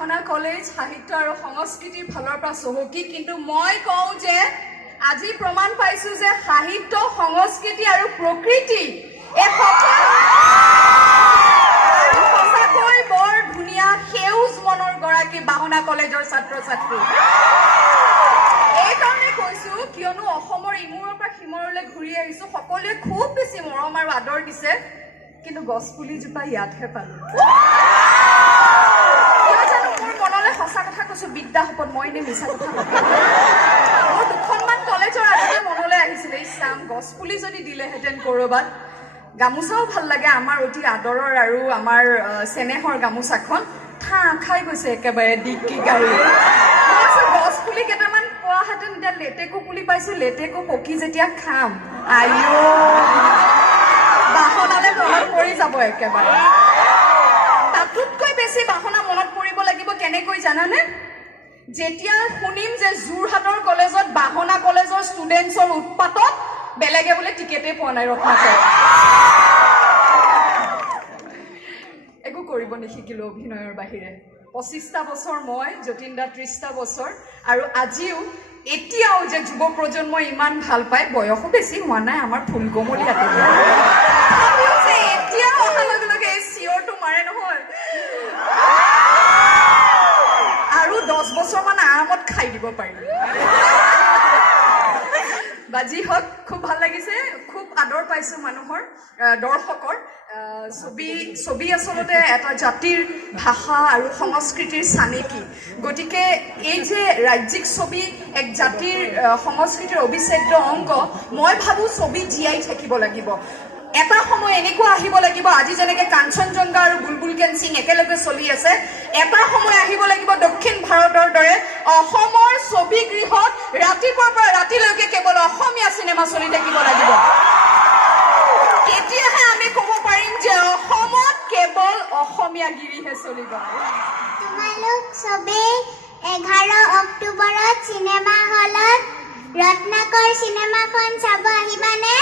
বাহনা college সাহিত্য আৰু সংস্কৃতিৰ ফালৰ পৰা চহকী, কিন্তু মই কওঁ যে আজি প্ৰমাণ পাইছো যে সাহিত্য সংস্কৃতি আৰু প্ৰকৃতি এই সঁচাকৈ বৰ ধুনীয়া সেউজ মনৰ গৰাকী বাহনা কলেজৰ ছাত্ৰ ছাত্ৰী। এইকাৰণে কৈছো কিয়নো অসমৰ ইমূৰৰ পৰা সিমূৰলৈ ঘূৰি আহিছো, সকলোৱে খুব বেছি মৰম আৰু আদৰ দিছে, কিন্তু গছপুলিজোপা ইয়াতহে পালো। কিয় জানো মোৰ মনলৈ সঁচা কথা কৈছো, বিদ্যা শপত মই এনে মিছা কথা মোৰ দুখনমান কলেজৰ আগতে মনলৈ আহিছিলে, ইছাম গছপুলি যদি দিলেহেঁতেন কৰবাত। গামোচাও ভাল লাগে, আমাৰ অতি আদৰৰ আৰু আমাৰ চেনেহৰ গামোচাখন ঠাঁ খাই গৈছে একেবাৰে ডিগ্ৰী গাড়ী। গছ পুলি কেইটামান পোৱাহেঁতেন, এতিয়া লেটেকু পুলি পাইছো, লেটেকু পকি যেতিয়া খাম আইঅ বাহনালে মনত পৰি যাব একেবাৰে। তাতোতকৈ বেছি বাহনা মনত পৰিব লাগিব কেনেকৈ জানানে? যেতিয়া শুনিম যে যোৰহাটৰ কলেজত বাহনা কলেজৰ ষ্টুডেণ্টছৰ উৎপাতত বেলেগে বোলে টিকেটেই পোৱা নাই ৰত্নাকৰ। একো কৰিব নিশিকিলো অভিনয়ৰ বাহিৰে। 25টা বছৰ মই, যতীন দা 30টা বছৰ, আৰু আজিও এতিয়াও যে যুৱ প্ৰজন্মই ইমান ভাল পায়, বয়সো বেছি হোৱা নাই আমাৰ ফুলকমলি এতিয়া অহাৰ লগে লগে এই চিঞৰটো মাৰে নহয়, আৰু 10 বছৰমান আৰামত খাই দিব পাৰিম। বাজি হওক, খুব ভাল লাগিছে, খুব আদৰ পাইছো মানুহৰ, দৰ্শকৰ। ছবি আচলতে এটা জাতিৰ ভাষা আৰু সংস্কৃতিৰ চানেকি, গতিকে এই যে ৰাজ্যিক ছবি এক জাতিৰ সংস্কৃতিৰ অবিচ্ছেদ্য অংগ, মই ভাবো ছবি জীয়াই থাকিব লাগিব। এটা সময় এনেকুৱা আহিব লাগিব, আজি যেনেকে কাঞ্চনজংঘা আৰু বুলবুল কেন সিং একেলগে চলি আছে, এটা সময় আহিব লাগিব দক্ষিণ ভাৰতৰ দৰে অসমৰ ছবি গৃহত ৰাতিপুৱাৰ পৰা ৰাতিলৈকে কেৱল অসমীয়া চিনেমা চলি থাকিব লাগিব। তেতিয়াহে আমি ক'ব পাৰিম যে অসমত কেৱল অসমীয়া গিৰিহে চলিব। তোমালোক চবেই 11 অক্টোবৰত চিনেমা হলত ৰত্নাকৰ চিনেমাখন চাব আহিবানে?